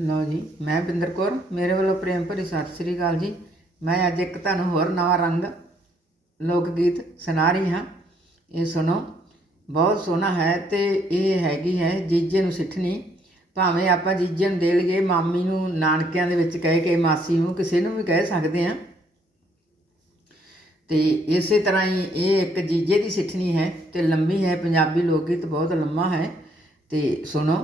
ਲਓ ਜੀ, ਮੈਂ ਬਿੰਦਰ ਕੌਰ, ਮੇਰੇ ਵੱਲੋਂ ਪ੍ਰੇਮ ਭਰੀ ਸਤਿ ਸ੍ਰੀ ਅਕਾਲ ਜੀ। ਮੈਂ ਅੱਜ ਇੱਕ ਤੁਹਾਨੂੰ ਹੋਰ ਨਵਾਂ ਰੰਗ ਲੋਕ ਗੀਤ ਸੁਣਾ ਰਹੀ ਹਾਂ। ਇਹ ਸੁਣੋ, ਬਹੁਤ ਸੋਹਣਾ ਹੈ ਤੇ ਇਹ ਹੈਗੀ ਹੈ ਜੀਜੇ ਨੂੰ ਸਿੱਠਣੀ। ਭਾਵੇਂ ਆਪਾਂ ਜੀਜੇ ਨੂੰ ਦੇ ਲਈਏ, ਮਾਮੀ ਨੂੰ, ਨਾਨਕਿਆਂ ਦੇ ਵਿੱਚ ਕਹਿ ਕੇ, ਮਾਸੀ ਨੂੰ, ਕਿਸੇ ਨੂੰ ਵੀ ਕਹਿ ਸਕਦੇ ਆ ਤੇ ਇਸੇ ਤਰ੍ਹਾਂ ਹੀ ਇਹ ਇੱਕ ਜੀਜੇ ਦੀ ਸਿੱਠਣੀ ਹੈ ਤੇ ਲੰਮੀ ਹੈ, ਪੰਜਾਬੀ ਲੋਕ ਗੀਤ ਬਹੁਤ ਲੰਮਾ ਹੈ। ਤੇ ਸੁਣੋ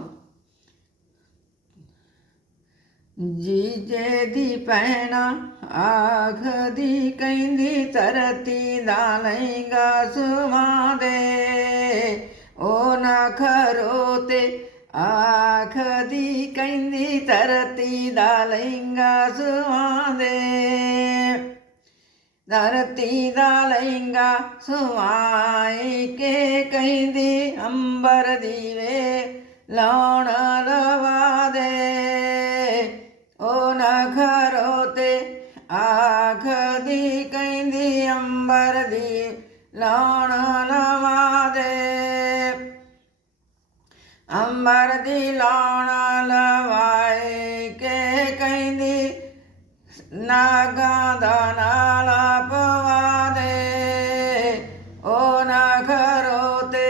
ਜੀਜੇ ਦੀ ਪੈਣਾ ਆਖਦੀ ਕਹਿੰਦੀ ਧਰਤੀ ਦਾ ਲਹਿੰਗਾ ਸੁਮਾ ਦੇ। ਉਹ ਨਾ ਖਰੋ ਤੇ ਆਖਦੀ ਕਹਿੰਦੀ ਧਰਤੀ ਦਾ ਲਹਿੰਗਾ ਸੁਮਾ ਦੇ। ਧਰਤੀ ਦਾ ਲਹਿੰਗਾ ਸੁਆਈ ਕੇ ਕਹਿੰਦੀ ਅੰਬਰ ਦੀਵੇ ਲਾਉਣ ਲਵਾ ਦੇ। ਲਾਉਣ ਲਵਾ ਦੇ ਅੰਬਰ ਦੀ ਲਾਉਣ ਲਵਾਏ ਕੇ ਕਹਿੰਦੀ, ਨਾਗਾਂ ਦਾ ਨਾਲਾ ਪਵਾ ਦੇ ਉਹ ਨਾ ਖਰੋ ਤੇ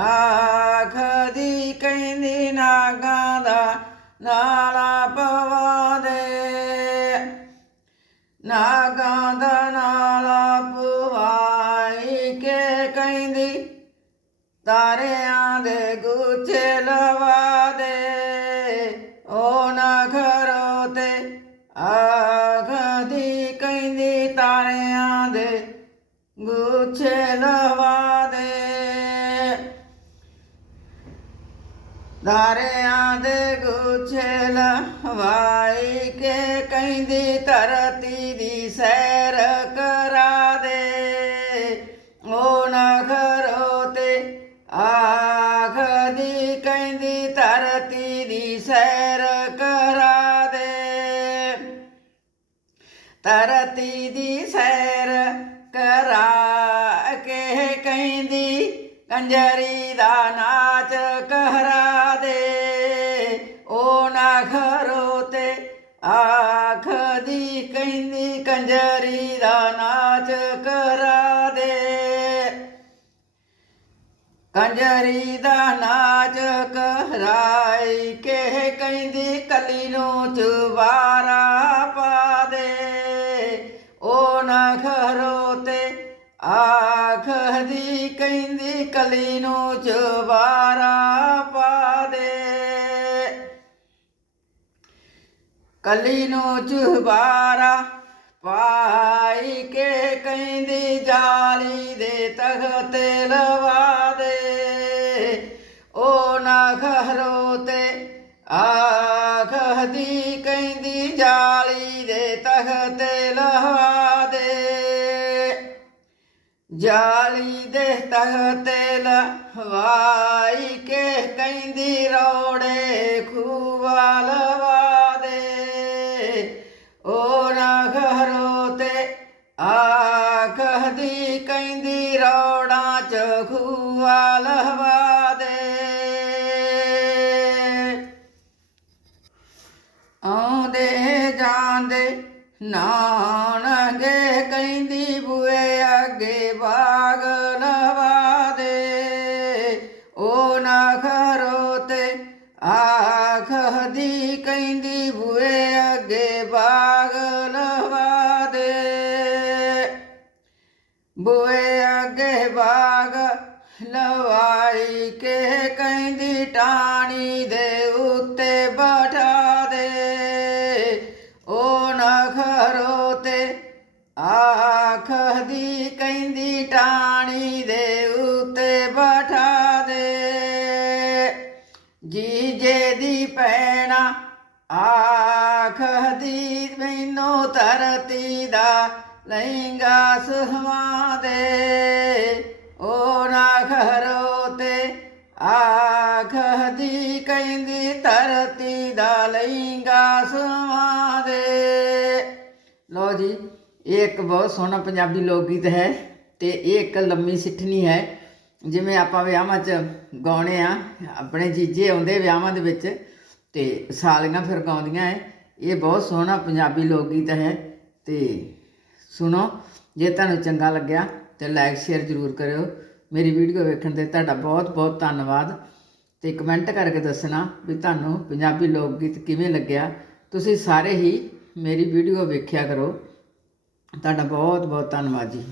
ਆਖਦੀ ਕਹਿੰਦੀ, ਨਾਗਾਂ ਦਾ ਨਾਲਾ ਪਵਾ ਦੇ ਨਾਗਾਂ ਦੇ ਗੁੱਛੇ ਲਵਾ ਦੇ। ਉਹ ਨਾ ਖਰੋ ਤੇ ਆਖਦੀ ਕਹਿੰਦੀ ਤਾਰਿਆਂ ਦੇ ਗੁੱਛੇ ਲਵਾ ਦੇ। ਤਾਰਿਆਂ ਦੇ ਗੁੱਛੇ ਲਵਾਈ ਕੇ ਕਹਿੰਦੀ ਧਰਤੀ ਦੀ ਸੈਰ ਕੰਜਰੀ ਦਾ ਨਾਚ ਕਹਰਾ ਦੇ। ਉਹ ਨਾ ਖਰੋ ਤੇ ਆਖਦੀ ਕਹਿੰਦੀ ਕੰਜਰੀ ਦਾ ਨਾਚ ਕਰਾ ਦੇ। ਕੰਜਰੀ ਦਾ ਨਾਚ ਕਰਾਈ ਕੇ ਕਹਿੰਦੀ ਕਲੀ ਨੂੰ ਚੁਬਾਰਾ ਪਾ ਦੇ। ਉਹ ਨਾ ਖਰੋ ਤੇ ਆਖਦੀ ਕਹਿੰਦੀ, ਕਲੀ ਨੂੰ ਚੁਬਾਰਾ ਪਾ ਦੇ। ਕਲੀ ਨੂੰ ਚੁਬਾਰਾ ਪਾਈ ਕੇ ਕਹਿੰਦੀ, ਜਾਲੀ ਦੇ ਤਖਤ ਲਵਾ ਦੇ। ਉਹ ਨਾ ਖਰੋ ਤੇ ਆਖਦੀ, ਕਹਿੰਦੀ, ਜਾਲੀ ਦੇ ਤਖਤੇ ਲਵਾ ਜਾਲੀ ਦੇ ਤਖਤ ਲਵਾਈ ਕੇ ਕਹਿੰਦੀ ਰੋੜੇ ਖੂਵਾ ਲਵਾ ਦੇ। ਉਹ ਨਾ ਘਰੋ ਤੇ ਆਖਦੀ ਕਹਿੰਦੀ ਰੋੜਾਂ ਚ ਖੂਆ ਲਵਾ ਦੇ। ਆਉਂਦੇ ਜਾਂਦੇ ਨਾਣਗੇ ਬਾਗ ਲਵਾ ਦੇ। ਉਹ ਨਾ ਖਰੋ ਤੇ ਆਖਦੀ ਕਹਿੰਦੀ ਬੂਏ ਅੱਗੇ ਬਾਗ ਲਵਾ ਦੇ। ਬੂਏ ਅੱਗੇ ਬਾਗ ਲਵਾਈ ਕੇ ਕਹਿੰਦੀ ਟਾਣੀ ਦੇ ਉੱਤੇ ਬਠਾ ਕਹਿੰਦੀ ਦੇ ਉੱਤੇ ਬਠਾ ਦੇ। ਜੀਜੇ ਦੀ ਪੈਣਾ ਆਖਦੀ ਮੈਨੂੰ ਧਰਤੀ ਦਾ ਲਹਿੰਗਾ ਸੁਹਵਾ ਦੇ। ਉਹ ਨਾ ਖਰੋ ਤੇ ਆਖਦੀ ਕਹਿੰਦੀ ਧਰਤੀ ਦਾ ਲਹਿੰਗਾ ਸੁਹਵਾ ਦੇ। ਲੋ ਜੀ, ਇਹ ਇੱਕ ਬਹੁਤ ਸੋਹਣਾ ਪੰਜਾਬੀ ਲੋਕ ਗੀਤ ਹੈ। ਤੇ ਇਹ ਇੱਕ ਲੰਮੀ ਸਿੱਠਣੀ ਹੈ। ਜਿਵੇਂ ਆਪਾਂ ਵਿਆਹਾਂ 'ਚ ਗਾਉਣੇ ਆ, ਆਪਣੇ ਜੀਜੇ ਆਉਂਦੇ ਵਿਆਹਾਂ ਦੇ ਵਿੱਚ ਤੇ ਸਾਲੀਆਂ ਫਿਰ ਗਾਉਂਦੀਆਂ ਹੈ ਇਹ ਬਹੁਤ ਸੋਹਣਾ ਪੰਜਾਬੀ ਲੋਕ ਗੀਤ ਹੈ ਤੇ ਸੁਣੋ, ਜੇ ਤੁਹਾਨੂੰ ਚੰਗਾ ਲੱਗਿਆ ਤੇ ਲਾਈਕ ਸ਼ੇਅਰ ਜ਼ਰੂਰ ਕਰਿਓ। ਮੇਰੀ ਵੀਡੀਓ ਵੇਖਣ ਤੇ ਤੁਹਾਡਾ ਬਹੁਤ ਬਹੁਤ ਧੰਨਵਾਦ। ਤੇ ਕਮੈਂਟ ਕਰਕੇ ਦੱਸਣਾ ਵੀ ਤੁਹਾਨੂੰ ਪੰਜਾਬੀ ਲੋਕ ਗੀਤ ਕਿਵੇਂ ਲੱਗਿਆ। ਤੁਸੀਂ ਸਾਰੇ ਹੀ ਮੇਰੀ ਵੀਡੀਓ ਵੇਖਿਆ ਕਰੋ। ਤੁਹਾਡਾ ਬਹੁਤ ਬਹੁਤ ਧੰਨਵਾਦ ਜੀ।